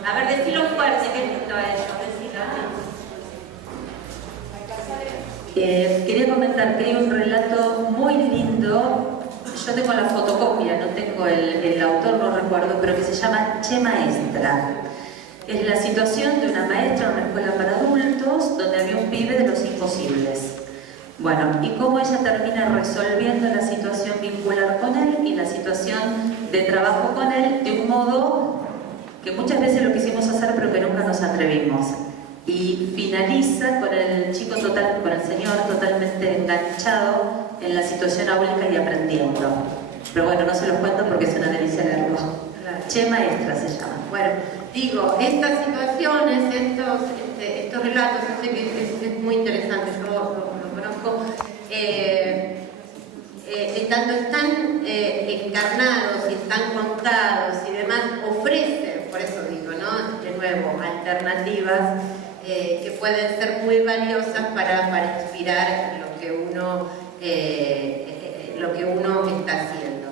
A ver, decilo fuerte, que es lindo eso, decilo. Quería comentar que hay un relato muy lindo. Yo tengo la fotocopia, no tengo el autor, no recuerdo, pero que se llama Che Maestra. Es la situación de una maestra en una escuela para adultos donde había un pibe de los imposibles. Bueno, y cómo ella termina resolviendo la situación vincular con él y la situación de trabajo con él de un modo que muchas veces lo quisimos hacer pero que nunca nos atrevimos. Y finaliza con el chico con el señor totalmente enganchado en la situación áulica y aprendiendo. Pero bueno, no se los cuento porque es una delicia leerlo. Che Maestra se llama. Bueno, digo, estas situaciones, estos relatos, yo sé que es muy interesante, yo lo conozco, en tanto están encarnados y están contados y demás, ofrecen, por eso digo, ¿no? De nuevo, alternativas que pueden ser muy valiosas para inspirar lo que uno está haciendo.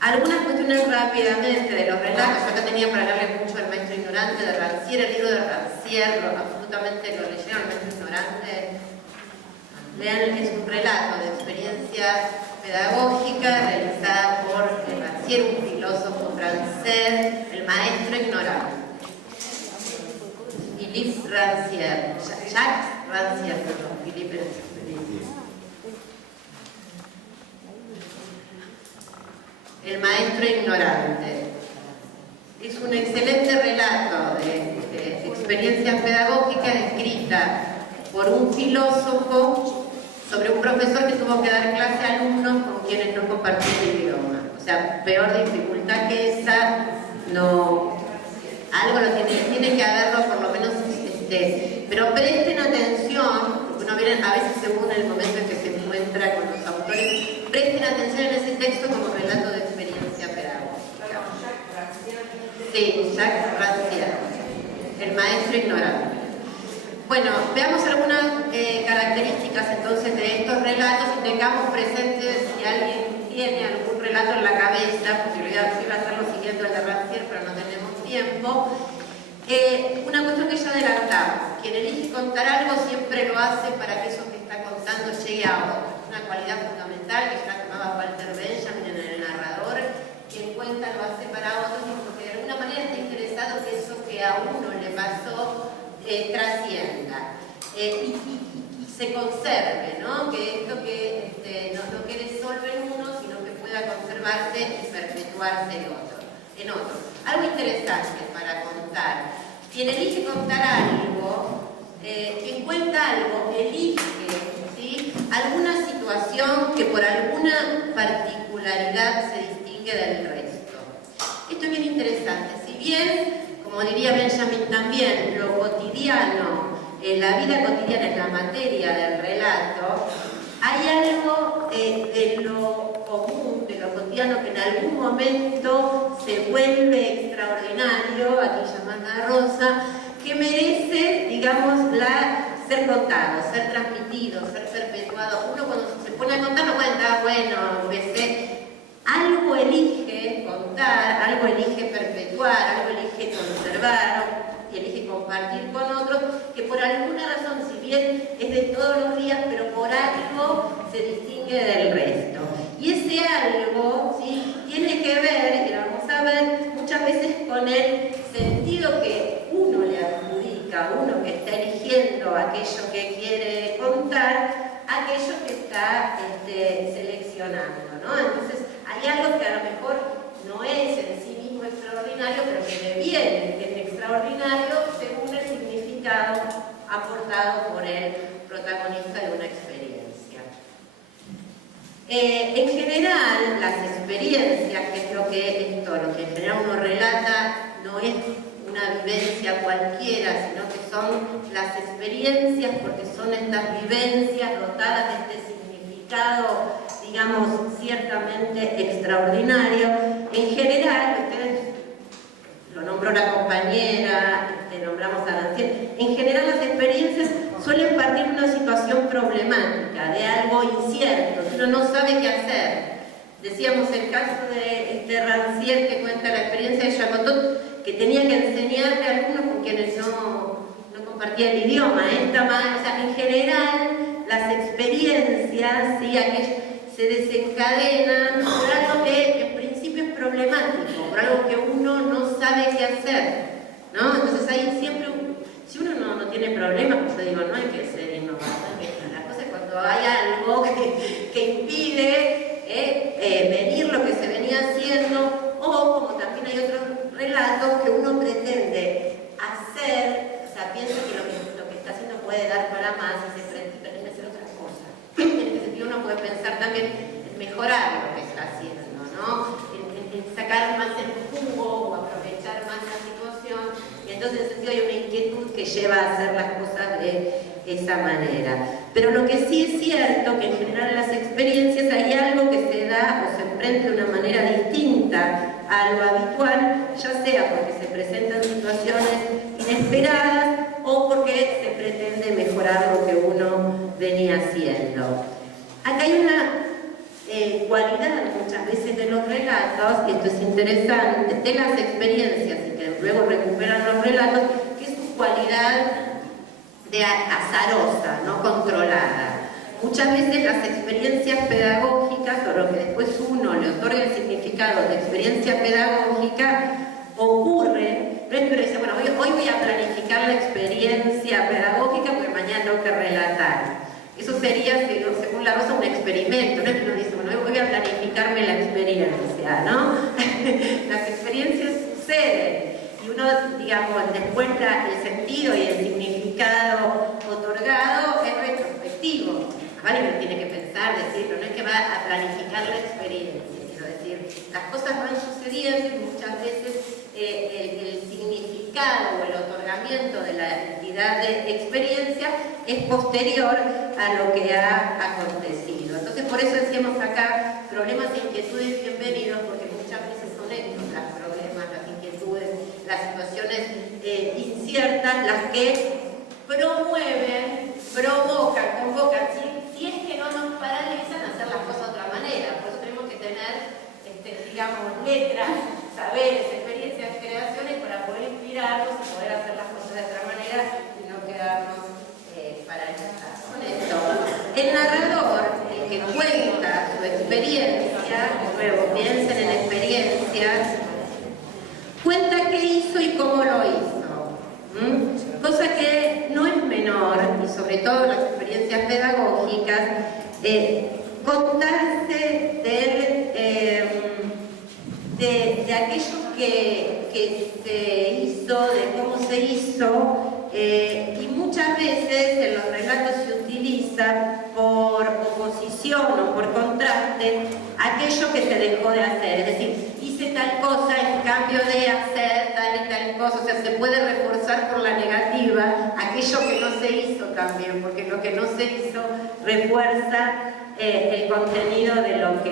Algunas cuestiones rápidamente de los relatos. Yo acá tenía para hablarles mucho del maestro ignorante de Rancière, el libro de Rancière, absolutamente lo leyeron, el maestro ignorante. Lean, es un relato de experiencia pedagógica realizada por Rancière, un filósofo francés, el maestro ignorante. Philippe Rancière, Jacques Rancière, perdón, Philippe Rancière. El maestro ignorante. Es un excelente relato de experiencias pedagógicas escrita por un filósofo sobre un profesor que tuvo que dar clase a alumnos con quienes no compartía el idioma. O sea, peor dificultad que esa, no. Algo lo tiene que haberlo por lo menos, pero presten atención, porque uno viene a veces según el momento en que se encuentra con los autores, presten atención en ese texto como relato de experiencia pedagógica. Sí, Jacques Rancière, el maestro ignorante. Bueno, veamos algunas características entonces de estos relatos y tengamos presentes si alguien tiene algún relato en la cabeza, porque yo iba a hacerlo siguiendo el de Rancière, pero no tenemos tiempo. Una cuestión que ya adelantamos, quien elige contar algo siempre lo hace para que eso que está contando llegue a otros. Una cualidad fundamental que ya tomaba Walter Benjamin en El narrador, quien cuenta lo hace para otros porque de alguna manera está interesado que eso que a uno le pasó trascienda y se conserve, ¿no? Que esto que no quede solo en uno, sino que pueda conservarse y perpetuarse en otro. Algo interesante para contar. Quien elige contar algo, quien cuenta algo, elige, ¿sí?, alguna situación que por alguna particularidad se distingue del resto. Esto es bien interesante. Si bien, como diría Benjamin también, lo cotidiano, la vida cotidiana es la materia del relato, hay algo de lo común, de lo cotidiano, que en algún momento se vuelve extraordinario, aquí llamando a Rosa, que merece, digamos, ser contado, ser transmitido, ser perpetuado. Uno cuando se pone a contar no cuenta, bueno, empecé. Algo elige contar, algo elige perpetuar, algo elige conservar, y elige compartir con otros, que por alguna razón, si bien es de todos los días, pero por algo se distingue del resto. Y ese algo, ¿sí?, tiene que ver, y lo vamos a ver muchas veces, con el sentido que uno le adjudica, uno que está eligiendo aquello que quiere contar, aquello que está seleccionando, ¿no? Entonces, hay algo que a lo mejor no es en sí mismo extraordinario, pero que deviene que es extraordinario según el significado aportado por el protagonista de una experiencia. En general, las experiencias, que es lo que en general uno relata, no es una vivencia cualquiera, sino que son las experiencias, porque son estas vivencias dotadas de este significado, digamos, ciertamente extraordinario. En general, ustedes lo nombró la compañera, nombramos a Rancière, en general las experiencias suelen partir de una situación problemática, de algo incierto, uno no sabe qué hacer. Decíamos el caso de Rancière, que cuenta la experiencia de Chagotot, que tenía que enseñarle a algunos con quienes no compartía el idioma. O sea, en general, las experiencias, ¿sí?, se desencadenan por algo que en principio es problemático, por algo que uno no sabe qué hacer, ¿no? Entonces ahí siempre, si uno no tiene problemas, pues yo digo, no hay que ser innovador. La cosa es cuando hay algo que impide venir lo que se venía haciendo, o como también hay otros relatos que uno pretende hacer, o sea, piensa que lo que está haciendo puede dar para más y se pretende hacer otra cosa. En ese sentido uno puede pensar también en mejorar lo que está haciendo, ¿no? En sacar más el jugo o aprovechar más la situación, y entonces en ese sentido hay una inquietud que lleva a hacer las cosas de esa manera. Pero lo que sí es cierto, que en general en las experiencias hay algo que se da o se emprende de una manera distinta a lo habitual, ya sea porque se presentan situaciones inesperadas o porque se pretende mejorar lo que uno venía haciendo. Acá hay una cualidad muchas veces de los relatos, y esto es interesante, de las experiencias y que luego recuperan los relatos, que es su cualidad de azarosa, no controlada. Muchas veces las experiencias pedagógicas, o lo que después uno le otorga el significado de experiencia pedagógica, ocurre, no es que uno dice, bueno, hoy voy a planificar la experiencia pedagógica porque mañana tengo que relatar. Eso sería, según la Rosa, un experimento, no es que uno dice, bueno, hoy voy a planificarme la experiencia, ¿no? Las experiencias suceden y uno, digamos, encuentra el sentido y el significado otorgado es retrospectivo. ¿Vale? Uno tiene que pensar, decirlo, no es que va a planificar la experiencia, quiero decir, las cosas van sucediendo y muchas veces el significado o el otorgamiento de la entidad de experiencia es posterior a lo que ha acontecido. Entonces, por eso decíamos acá, problemas e inquietudes bienvenidos, porque muchas veces son estos los problemas, las inquietudes, las situaciones inciertas, las que promueven, provocan, convocan, si es que no nos paralizan a hacer las cosas de otra manera. Por eso tenemos que tener, digamos, letras, saberes, experiencias, creaciones para poder inspirarnos y poder hacer las cosas de otra manera y no quedarnos paralizados con esto. El narrador, el que cuenta su experiencia, de nuevo, piensen en experiencias, cuenta qué hizo y cómo lo hizo. Cosa que no es menor, y sobre todo las experiencias pedagógicas, contarse de aquello que se hizo, de cómo se hizo, y muchas veces en los relatos se utiliza por oposición o por contraste aquello que se dejó de hacer, es decir, hice tal cosa en cambio de hacer tal y tal cosa, o sea, se puede reforzar por la negativa aquello que no se hizo también, porque lo que no se hizo refuerza el contenido de lo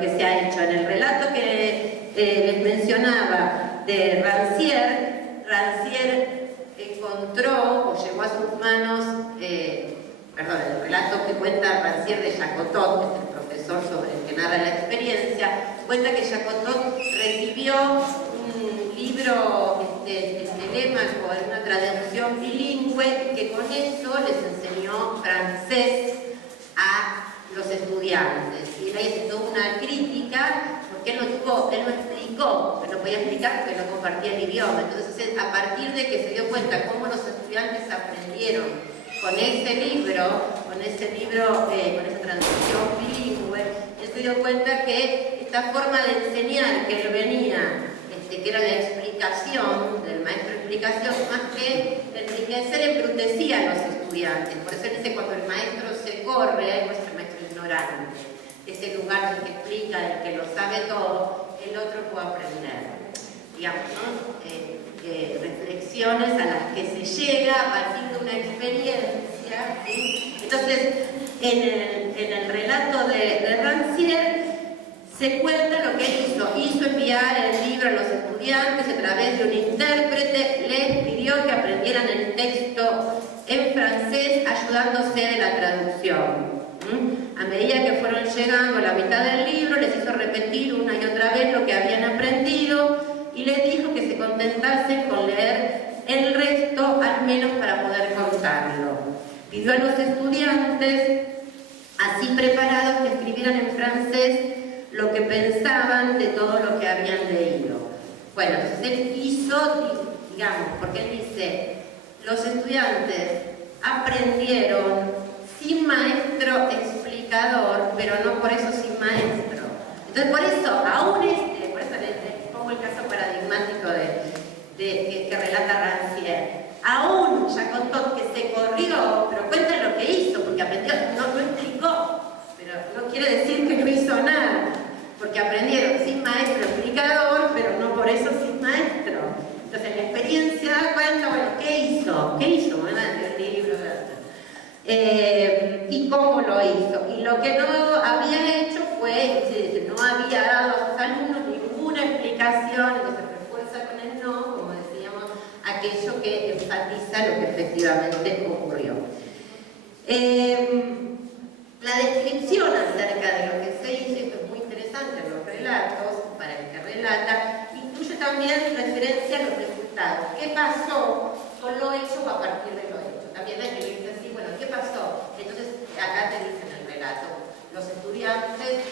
que se ha hecho. En el relato que les mencionaba de Rancière encontró o llevó a sus manos, el relato que cuenta Rancière de Jacotot, que es el profesor sobre el que narra la experiencia, cuenta que Jacotot recibió un libro de Telemaco, una traducción bilingüe, que con eso les enseñó francés a los estudiantes. Y él hizo una crítica porque él no explicó, pero no podía explicar porque no compartía el idioma. Entonces, a partir de que se dio cuenta cómo los estudiantes aprendieron con ese libro, con esa traducción bilingüe, él se dio cuenta que esta forma de enseñar que él venía, que era la explicación, del maestro explicación, más que enriquecer, embrutecía a los estudiantes. Por eso él dice, cuando el maestro se corre, pues el maestro ignorante. Ese lugar del que explica, del que lo sabe todo, el otro puede aprender. Digamos, ¿no? Reflexiones a las que se llega a partir de una experiencia, ¿sí? Entonces, en el relato de Rancière se cuenta lo que hizo enviar el libro a los estudiantes a través de un intérprete, les pidió que aprendieran el texto en francés ayudándose de la traducción. A medida que fueron llegando a la mitad del libro, les hizo repetir una y otra vez lo que habían aprendido y les dijo que se contentasen con leer el resto, al menos para poder contarlo. Pidió a los estudiantes, así preparados, que escribieran en francés lo que pensaban de todo lo que habían leído. Bueno, entonces él hizo, digamos, porque él dice, los estudiantes aprendieron sin maestro explicador, pero no por eso sin maestro. Entonces, por eso, por eso les pongo el caso paradigmático que relata Rancière. Aún Jacotot, que se corrió, pero cuenta lo que hizo, porque aprendió, no explicó, pero no quiere decir que no hizo nada, porque aprendieron sin maestro explicador, pero no por eso sin maestro. Entonces, la experiencia da cuenta, bueno, ¿qué hizo? ¿Qué hizo? El libro, y cómo lo hizo. Y lo que no había hecho fue, no había dado a sus alumnos ninguna explicación, entonces refuerza con el no, como decíamos, aquello que enfatiza lo que efectivamente ocurrió. La descripción acerca de lo que se hizo, esto es muy interesante en los relatos, para el que relata, incluye también referencia a los resultados. ¿Qué pasó con lo hecho o a partir de lo hecho? También hay que decir así, bueno, ¿qué pasó? Entonces, acá te dicen el relato. Los estudiantes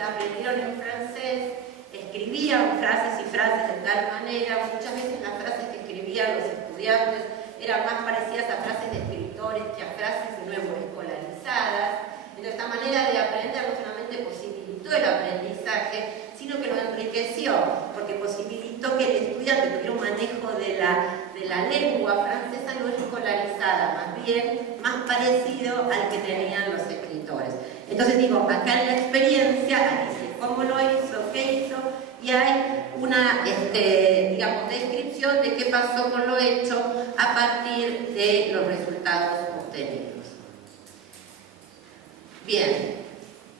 aprendieron en francés, escribían frases y frases de tal manera, muchas veces las frases que escribían los estudiantes eran más parecidas a frases de escritores que a frases nuevo escolarizadas. Entonces, esta manera de aprender no solamente posibilitó el aprendizaje, sino que lo enriqueció, porque posibilitó que el estudiante tuviera un manejo de la lengua francesa no escolarizada, más bien más parecido al que tenían los escritores. Entonces digo, acá en la experiencia, dice cómo lo hizo, qué hizo, y hay una digamos, descripción de qué pasó con lo hecho a partir de los resultados obtenidos. Bien,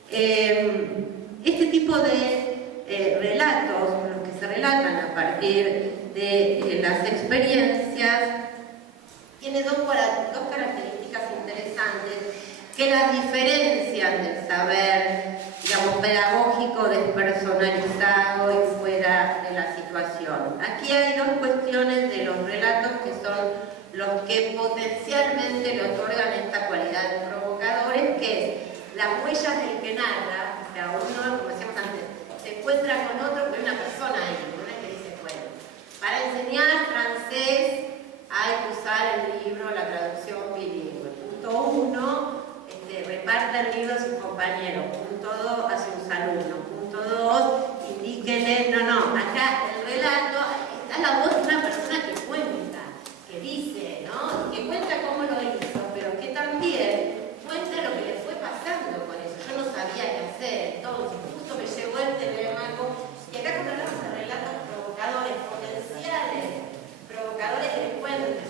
este tipo de relatos, los que se relatan a partir de las experiencias, tiene dos características interesantes que las diferencian del saber, digamos, pedagógico, despersonalizado y fuera de la situación. Aquí hay dos cuestiones de los relatos que son los que potencialmente le otorgan esta cualidad de provocadores, que es las huellas del que narra. O sea, uno, como decíamos antes, se encuentra con otro, pero una persona ahí, no es que dice, bueno, para enseñar francés hay que usar el libro, la traducción bilingüe. Punto 1, reparta el libro a su compañero. Punto 2, a sus alumnos. Punto 2, indíquenle, no, acá el relato, está la voz de una persona que cuenta, que dice, ¿no? Que cuenta cómo lo hizo, pero que también cuenta lo que le fue pasando con eso. Yo no sabía qué hacer, entonces justo me llegó el telemaco. Y acá cuando hablamos de relatos provocadores, potenciales, provocadores del encuentro entre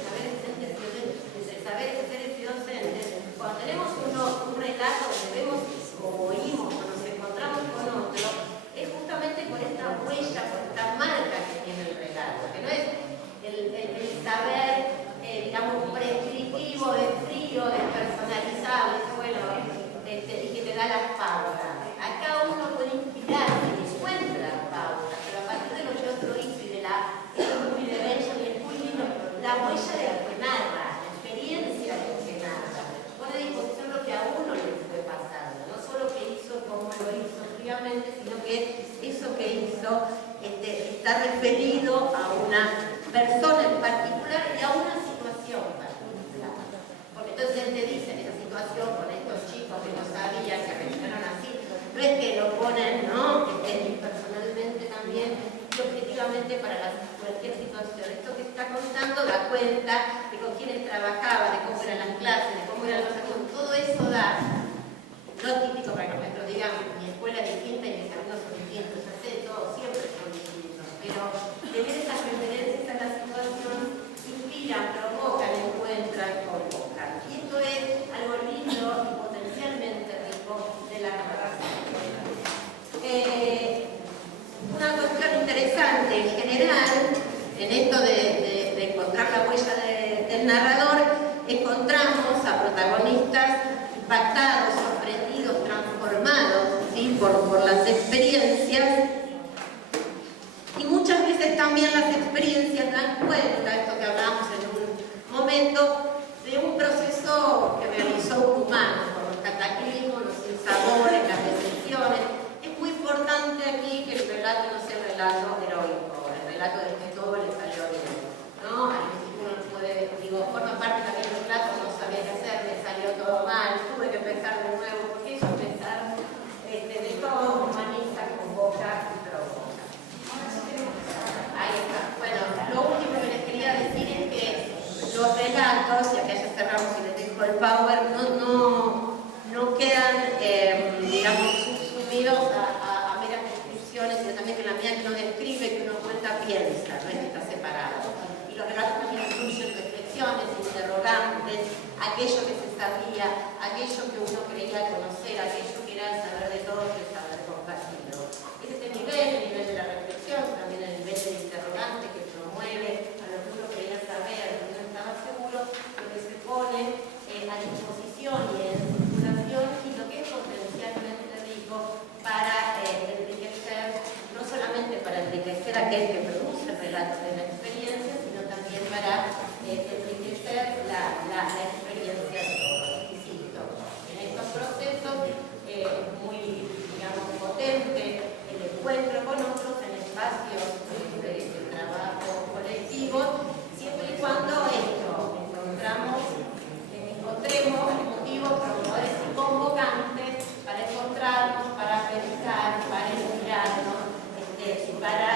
saberes y docentes, cuando tenemos un relato donde vemos o oímos o nos encontramos con otro, es justamente por esta huella, por esta marca que tiene el relato, que no es el saber, digamos, prescriptivo, de frío, despersonalizado, y que te da las pautas. Acá uno puede inspirarse y encuentra pautas, pero a partir de lo que otro hizo y de es muy de Benjamin, es muy lindo, la huella del que narra, la experiencia del que narra, pone a disposición lo que a uno le fue pasando, no solo que hizo como lo hizo fríamente, sino que eso que hizo está referido a una persona en particular y a una situación particular. Porque entonces él te dice, en esa situación, con estos chicos que no sabían, que reaccionaron así, no es que lo ponen, ¿no? Personalmente también y objetivamente para cualquier situación. Esto que está contando da cuenta de con quiénes trabajaba, de cómo eran las clases, de cómo eran los alumnos. Todo eso da, no típico para que los maestros digan, mi escuela es distinta y mis alumnos son distintos. Ya sé, todos siempre son distintos. Pero tener esas referencias a la situación inspiran, provocan, encuentran, convocan. Y esto es algo lindo y potencialmente rico de la narración. Una cuestión interesante en general, en esto de encontrar la huella del narrador, encontramos a protagonistas impactados, sorprendidos, transformados, ¿sí? por las experiencias, y muchas veces también las experiencias dan cuenta, esto que hablábamos en un momento, de un proceso que realizó un humano, por los cataclismos, los sinsabores, las decepciones. Es muy importante aquí que el relato no sea un relato heroico, el relato de que todo le salió bien, ¿no? Al principio uno puede, forma parte también del relato, no sabía qué hacer, me salió todo mal, tuve que empezar de nuevo, porque eso empezar de todo humaniza, convoca y provoca. Ahí está. Bueno, lo último que les quería decir es que los relatos, y acá ya cerramos y les dejo el power, no quedan, digamos, subsumidos a meras descripciones, sino también que la medida que uno describe, que uno cuenta, piensa, no es que está separado. Y los relatos también incluyen reflexiones, interrogantes, aquello que se sabía, aquello que uno creía conocer, aquello que era el saber de todos y el saber compartido. Es este nivel, el nivel de la reflexión, también el nivel del interrogante que promueve a lo que uno quería saber, a lo que uno estaba seguro, lo que se pone a disposición y en circulación, y lo que es potencialmente rico para enriquecer, no solamente para enriquecer aquel que produce el relato de la experiencia, sino también para enriquecer la experiencia de todos. Insisto, en estos procesos es muy, digamos, potente el encuentro con otros en espacios de trabajo colectivo, siempre y cuando encontremos motivos, promotores y convocantes para encontrarnos, para pensar, para inspirarnos, para